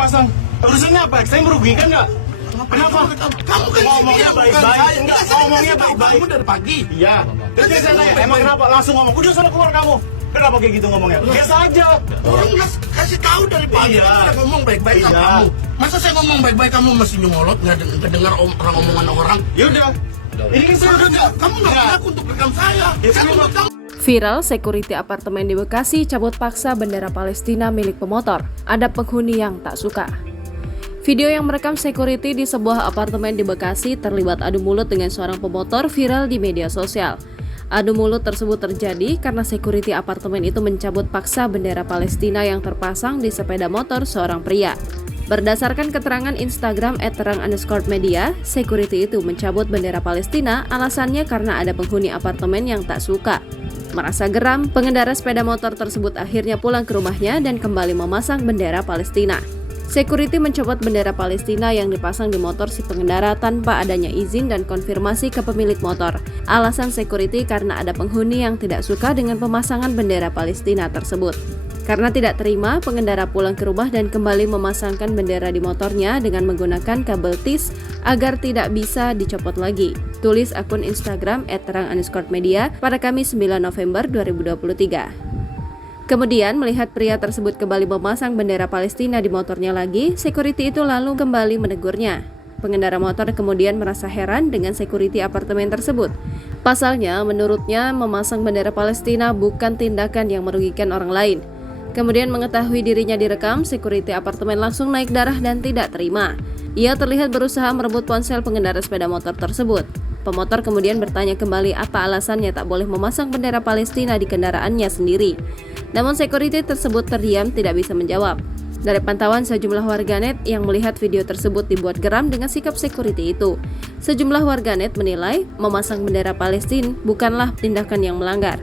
pasang. Urusannya apa? Saya merugikan nggak? Kenapa? Kamu kan ngomongnya baik-baik. Enggak, ngomongnya baik-baik. Kamu dari pagi. Iya. Terus saya tanya, emang kenapa? Langsung ngomong. Udah sana keluar kamu. Kenapa kayak gitu ngomongnya? Biasa aja. Orang kasih tahu dari pagi. Iya. Kamu udah ngomong baik-baik sama Iya. kamu. Masa saya ngomong baik-baik kamu masih nyolot nggak dengar orang omongan orang? Ya udah. Ini kan saya udah nggak. Kamu nggak berhak untuk rekam saya. Ya, Saya kamu- untuk kamu. Viral, security apartemen di Bekasi cabut paksa bendera Palestina milik pemotor. Ada penghuni yang tak suka. Video yang merekam security di sebuah apartemen di Bekasi terlibat adu mulut dengan seorang pemotor viral di media sosial. Adu mulut tersebut terjadi karena security apartemen itu mencabut paksa bendera Palestina yang terpasang di sepeda motor seorang pria. Berdasarkan keterangan Instagram @terang_media, security itu mencabut bendera Palestina alasannya karena ada penghuni apartemen yang tak suka. Merasa geram, pengendara sepeda motor tersebut akhirnya pulang ke rumahnya dan kembali memasang bendera Palestina. Security mencopot bendera Palestina yang dipasang di motor si pengendara tanpa adanya izin dan konfirmasi ke pemilik motor. Alasan security karena ada penghuni yang tidak suka dengan pemasangan bendera Palestina tersebut. Karena tidak terima, pengendara pulang ke rumah dan kembali memasangkan bendera di motornya dengan menggunakan kabel tis agar tidak bisa dicopot lagi. Tulis akun Instagram @terang_media pada Kamis 9 November 2023. Kemudian melihat pria tersebut kembali memasang bendera Palestina di motornya lagi, security itu lalu kembali menegurnya. Pengendara motor kemudian merasa heran dengan security apartemen tersebut. Pasalnya, menurutnya memasang bendera Palestina bukan tindakan yang merugikan orang lain. Kemudian mengetahui dirinya direkam, security apartemen langsung naik darah dan tidak terima. Ia terlihat berusaha merebut ponsel pengendara sepeda motor tersebut. Pemotor kemudian bertanya kembali apa alasannya tak boleh memasang bendera Palestina di kendaraannya sendiri. Namun security tersebut terdiam tidak bisa menjawab. Dari pantauan sejumlah warganet yang melihat video tersebut dibuat geram dengan sikap security itu. Sejumlah warganet menilai memasang bendera Palestina bukanlah tindakan yang melanggar.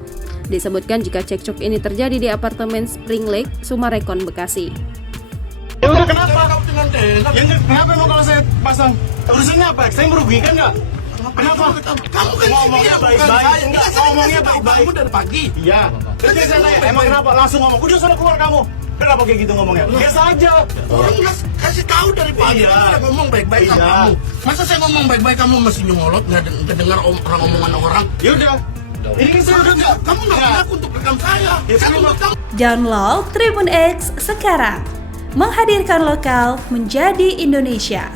Disebutkan jika cekcok ini terjadi di apartemen Spring Lake, Sumarekon, Bekasi. Ya udah kenapa? Kamu dengan enak. Ya kenapa emang kalau saya pasang? Urusannya apa? Saya merugikan nggak? Kenapa? Kamu kan ngomongnya baik-baik. Enggak, ngomongnya baik-baik. Kamu dari pagi. Iya. Terus saya tanya, emang kenapa? Langsung ngomong. Udah sana keluar kamu. Kenapa kayak gitu ngomongnya? Biasa aja. Orang kasih tahu dari pagi. Iya. Kamu udah ngomong baik-baik sama Iya. kamu. Masa saya ngomong baik-baik kamu masih nyolot nggak dengar orang omongan orang? Ya udah. Ini kan saya udah nggak. Kamu nggak berhak untuk rekam saya. Ya, Saya kamu- untuk kamu. Download Tribun X sekarang. Menghadirkan lokal menjadi Indonesia.